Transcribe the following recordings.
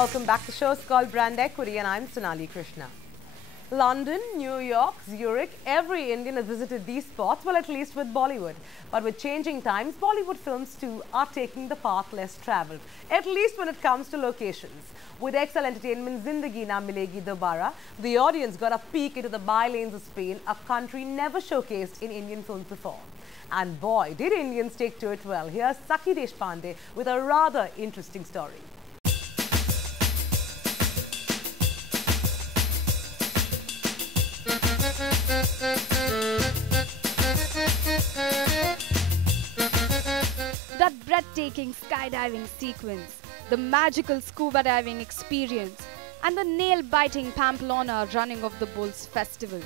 Welcome back. The show's called Brand Equity and I'm Sonali Krishna. London, New York, Zurich, every Indian has visited these spots, well, at least with Bollywood. But with changing times, Bollywood films too are taking the path less travelled, at least when it comes to locations. With XL Entertainment's Zindagi Na Milegi Dobara, the audience got a peek into the bylanes of Spain, a country never showcased in Indian films before. And boy, did Indians take to it well. Here's Sakhi Deshpande with a rather interesting story. That breathtaking skydiving sequence, the magical scuba diving experience, and the nail-biting Pamplona running of the Bulls festival.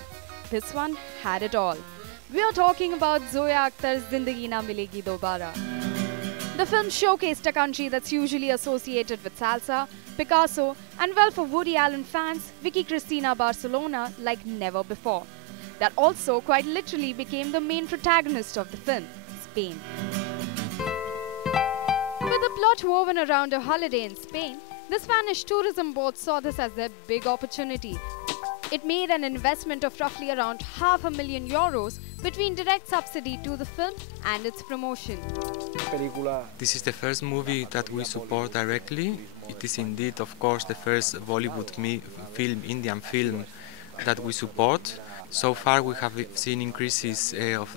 This one had it all. We are talking about Zoya Akhtar's Zindagi Na Milegi Dobara. The film showcased a country that's usually associated with salsa, Picasso, and well, for Woody Allen fans, Vicky Cristina Barcelona like never before. That also quite literally became the main protagonist of the film, Spain. With the plot woven around a holiday in Spain, the Spanish tourism board saw this as their big opportunity. It made an investment of roughly around €500,000 between direct subsidy to the film and its promotion. This is the first movie that we support directly. It is indeed, of course, the first Bollywood Indian film that we support. So far we have seen increases of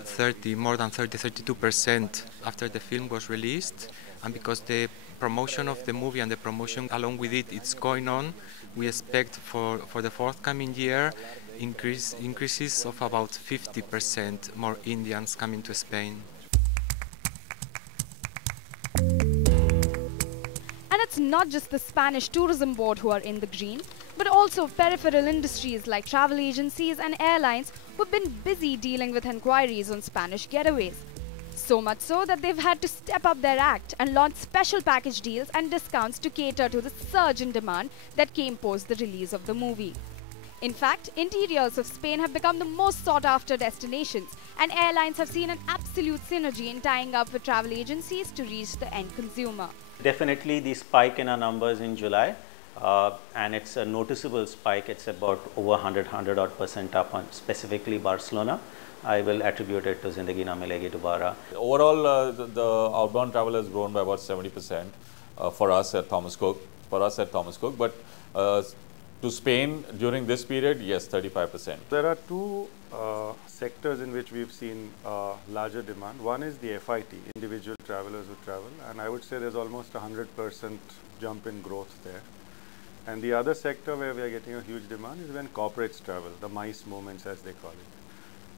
more than 32% after the film was released. And because the promotion of the movie and the promotion along with it's going on, we expect for the forthcoming year increases of about 50% more Indians coming to Spain. And it's not just the Spanish tourism board who are in the green, but also peripheral industries like travel agencies and airlines who've been busy dealing with inquiries on Spanish getaways. So much so that they've had to step up their act and launch special package deals and discounts to cater to the surge in demand that came post the release of the movie. In fact, interiors of Spain have become the most sought-after destinations, and airlines have seen an absolute synergy in tying up with travel agencies to reach the end consumer. Definitely the spike in our numbers in July, and it's a noticeable spike. It's about over 100% up on specifically Barcelona. I will attribute it to Zindagi Na Milegi Dobara. Overall, the outbound travel has grown by about 70% for us at Thomas Cook. But to Spain during this period, yes, 35%. There are two sectors in which we've seen larger demand. One is the FIT, individual travelers who travel, and I would say there's almost 100% jump in growth there. And the other sector where we are getting a huge demand is when corporates travel, the MICE moments as they call it.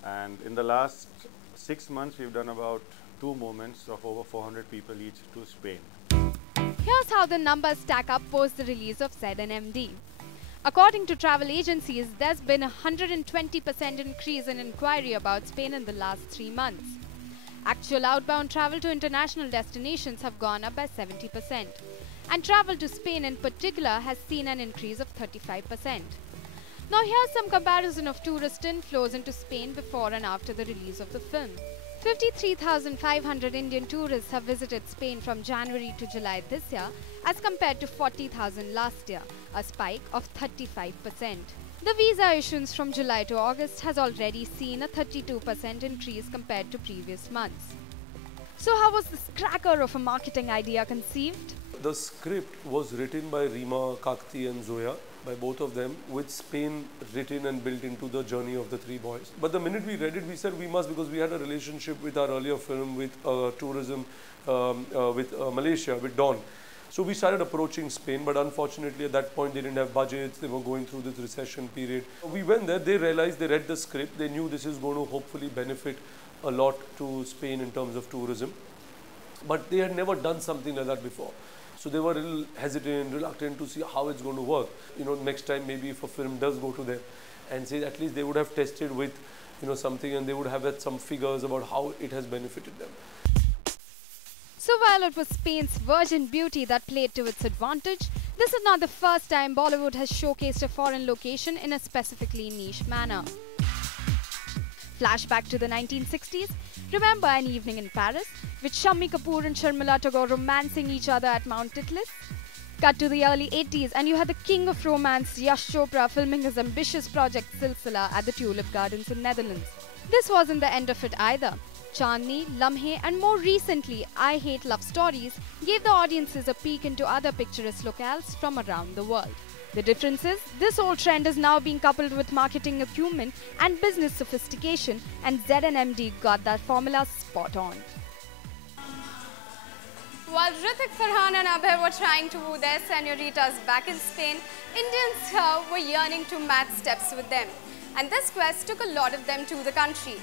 And in the last 6 months, we've done about 2 moments of over 400 people each to Spain. Here's how the numbers stack up post the release of ZNMD. According to travel agencies, there's been a 120% increase in inquiry about Spain in the last 3 months. Actual outbound travel to international destinations have gone up by 70%. And travel to Spain in particular has seen an increase of 35%. Now here's some comparison of tourist inflows into Spain before and after the release of the film. 53,500 Indian tourists have visited Spain from January to July this year as compared to 40,000 last year, a spike of 35%. The visa issuance from July to August has already seen a 32% increase compared to previous months. So how was this cracker of a marketing idea conceived? The script was written by Rima, Kakti and Zoya, by both of them, with Spain written and built into the journey of the 3 boys. But the minute we read it, we said we must, because we had a relationship with our earlier film with tourism with Malaysia, with Dawn. So we started approaching Spain, but unfortunately at that point they didn't have budgets, they were going through this recession period. We went there, they realized, they read the script, they knew this is going to hopefully benefit a lot to Spain in terms of tourism. But they had never done something like that before. So they were a little hesitant, reluctant to see how it's going to work. Next time maybe if a film does go to them and say at least they would have tested with, something, and they would have had some figures about how it has benefited them. So while it was Spain's virgin beauty that played to its advantage, this is not the first time Bollywood has showcased a foreign location in a specifically niche manner. Flashback to the 1960s, remember An Evening in Paris, with Shammi Kapoor and Sharmila Tagore romancing each other at Mount Titlis? Cut to the early 80s and you had the king of romance Yash Chopra filming his ambitious project Silsila at the Tulip Gardens in Netherlands. This wasn't the end of it either. Chandni, Lamhe and more recently I Hate Love Stories gave the audiences a peek into other picturesque locales from around the world. The difference is, this old trend is now being coupled with marketing acumen and business sophistication, and ZNMD got that formula spot on. While Hrithik, Farhan and Abhay were trying to woo their senoritas back in Spain, Indians here were yearning to match steps with them. And this quest took a lot of them to the country.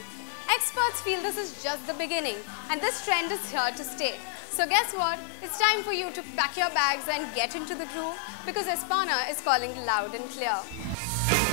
Experts feel this is just the beginning and this trend is here to stay. So guess what? It's time for you to pack your bags and get into the groove because Espana is calling loud and clear.